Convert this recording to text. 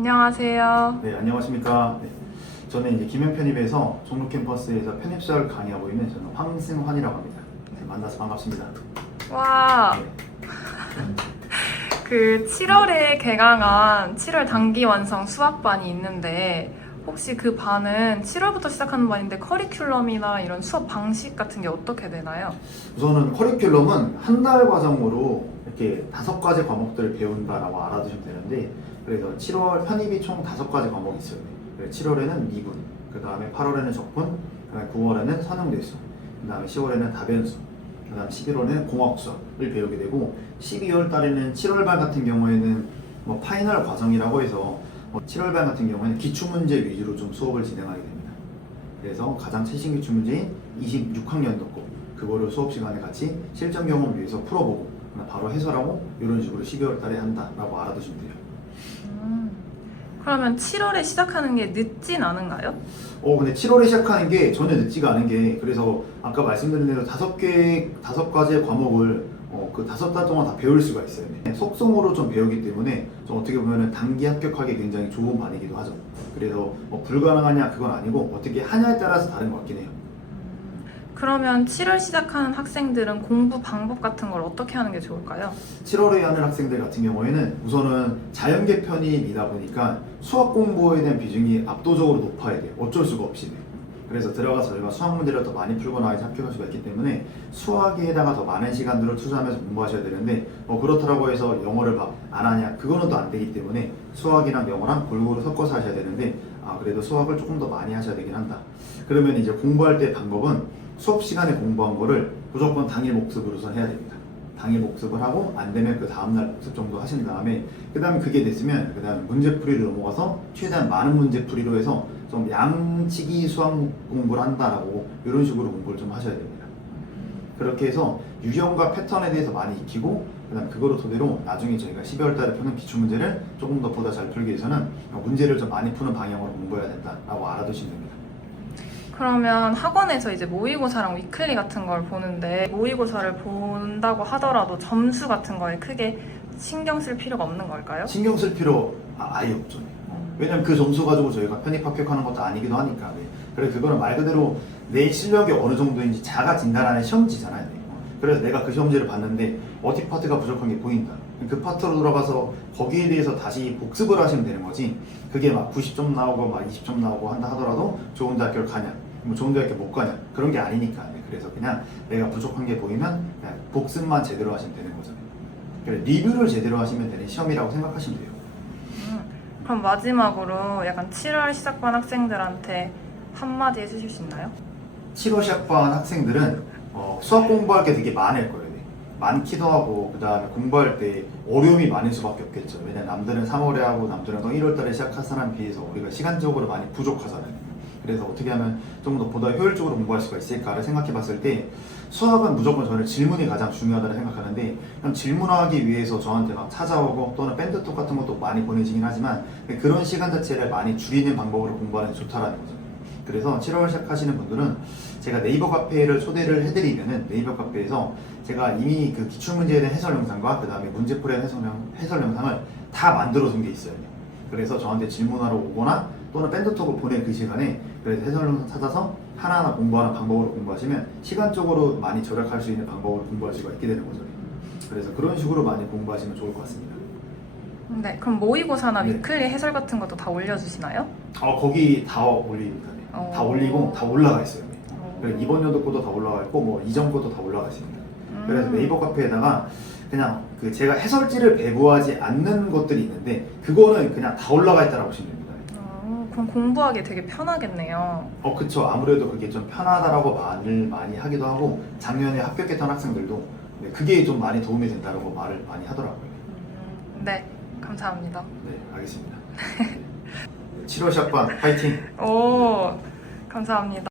안녕하세요. 네, 안녕하십니까. 네, 저는 이제 김영편입에서 종로 캠퍼스에서 편입사를 강의하고 있는 저는 황승환이라고 합니다. 네, 만나서 반갑습니다. 와, 네. 그 7월에 개강한 7월 단기 완성 수학반이 있는데 혹시 그 반은 7월부터 시작하는 반인데 커리큘럼이나 이런 수업 방식 같은 게 어떻게 되나요? 우선은 커리큘럼은 한 달 과정으로 이렇게 5가지 과목들을 배운다라고 알아두시면 되는데, 그래서 7월 편입이 총 5가지 과목이 있어요. 7월에는 미분, 그 다음에 8월에는 적분, 그 다음에 9월에는 선형대수, 그 다음에 10월에는 다변수, 그 다음에 11월에는 공학수학을 배우게 되고, 12월 달에는 7월반 같은 경우에는 파이널 과정이라고 해서 7월반 같은 경우에는 기출문제 위주로 좀 수업을 진행하게 됩니다. 그래서 가장 최신 기출문제인 26학년도 거 그거를 수업 시간에 같이 실전 경험 위해서 풀어보고 바로 해설하고 이런 식으로 12월 달에 한다라고 알아두시면 돼요. 그러면 7월에 시작하는 게 늦진 않은가요? 근데 7월에 시작하는 게 전혀 늦지가 않은 게, 그래서 아까 말씀드린 대로 5가지의 과목을 그 5달 동안 다 배울 수가 있어요. 속성으로 좀 배우기 때문에 좀 어떻게 보면 단기 합격하기 굉장히 좋은 반이기도 하죠. 그래서 불가능하냐 그건 아니고 어떻게 하냐에 따라서 다른 것 같긴 해요. 그러면 7월 시작하는 학생들은 공부 방법 같은 걸 어떻게 하는 게 좋을까요? 7월에 하는 학생들 같은 경우에는 우선은 자연계 편입이다 보니까 수학 공부에 대한 비중이 압도적으로 높아야 돼요. 어쩔 수가 없이. 그래서 들어가서 저희가 수학 문제를 더 많이 풀고 나야지 합격할 수가 있기 때문에 수학에다가 더 많은 시간들을 투자하면서 공부하셔야 되는데, 그렇다고 해서 영어를 막 안 하냐 그거는 또 안 되기 때문에 수학이랑 영어랑 골고루 섞어서 하셔야 되는데, 그래도 수학을 조금 더 많이 하셔야 되긴 한다. 그러면 이제 공부할 때 방법은 수업 시간에 공부한 거를 무조건 당일 복습을 우선 해야 됩니다. 당일 복습을 하고 안 되면 그 다음날 복습 정도 하신 다음에, 그 다음에 그게 됐으면 그 다음에 문제풀이를 넘어가서 최대한 많은 문제풀이로 해서 좀 양치기 수학 공부를 한다라고 이런 식으로 공부를 좀 하셔야 됩니다. 그렇게 해서 유형과 패턴에 대해서 많이 익히고, 그 다음 그거를 토대로 나중에 저희가 12월 달에 푸는 기출문제를 조금 더 보다 잘 풀기 위해서는 문제를 좀 많이 푸는 방향으로 공부해야 된다라고 알아두시면 됩니다. 그러면 학원에서 이제 모의고사랑 위클리 같은 걸 보는데 모의고사를 본다고 하더라도 점수 같은 거에 크게 신경 쓸 필요가 없는 걸까요? 신경 쓸 필요 아예 없죠. 왜냐면 그 점수 가지고 저희가 편입 합격하는 것도 아니기도 하니까. 그래서 그거는 말 그대로 내 실력이 어느 정도인지 자가 진단하는 시험지잖아요. 그래서 내가 그 시험지를 봤는데 어디 파트가 부족한 게 보인다. 그 파트로 들어가서 거기에 대해서 다시 복습을 하시면 되는 거지. 그게 막 90점 나오고 막 20점 나오고 한다 하더라도 좋은 대학교를 가냐, 좋은 대학교 못 가냐 그런 게 아니니까. 그래서 그냥 내가 부족한 게 보이면 그냥 복습만 제대로 하시면 되는 거죠. 그래, 리뷰를 제대로 하시면 되는 시험이라고 생각하시면 돼요. 그럼 마지막으로 약간 7월 시작반 학생들한테 한마디 해주실 수 있나요? 7월 시작반 학생들은 수학 공부할 게 되게 많을 거예요. 많기도 하고, 그 다음에 공부할 때 어려움이 많을 수밖에 없겠죠. 왜냐면 남들은 3월에 하고 남들은 1월 달에 시작한 사람에 비해서 우리가 시간적으로 많이 부족하잖아요. 그래서 어떻게 하면 좀 더 보다 효율적으로 공부할 수가 있을까를 생각해 봤을 때, 수학은 무조건 저는 질문이 가장 중요하다고 생각하는데, 그럼 질문하기 위해서 저한테 막 찾아오고 또는 밴드톡 같은 것도 많이 보내시긴 하지만 그런 시간 자체를 많이 줄이는 방법으로 공부하는 게 좋다라는 거죠. 그래서 7월 시작하시는 분들은 제가 네이버 카페를 초대를 해드리면은 네이버 카페에서 제가 이미 그 기출문제에 대한 해설 영상과 그 다음에 문제풀이에 대한 해설 영상을 다 만들어 둔 게 있어요. 그래서 저한테 질문하러 오거나 또는 밴드톡을 보낸 그 시간에 그래서 해설 영상 찾아서 하나하나 공부하는 방법으로 공부하시면 시간적으로 많이 절약할 수 있는 방법으로 공부할 수가 있게 되는 거죠. 그래서 그런 식으로 많이 공부하시면 좋을 것 같습니다. 네, 그럼 모의고사나 네. 위클리 해설 같은 것도 다 올려주시나요? 거기 다 올립니다. 다 올리고 다 올라가 있어요. 그래서 이번 연도 것도 다 올라가 있고 이전 것도 다 올라가 있습니다. 그래서 네이버 카페에다가 그냥 그 제가 해설지를 배부하지 않는 것들이 있는데 그거는 그냥 다 올라가 있다고 보시면 됩니다. 그럼 공부하기 되게 편하겠네요. 그쵸. 아무래도 그게 좀 편하다라고 말을 많이 하기도 하고, 작년에 합격했던 학생들도 그게 좀 많이 도움이 된다고 말을 많이 하더라고요. 네, 감사합니다. 네, 알겠습니다. 7월 시작반 파이팅! 오, 감사합니다.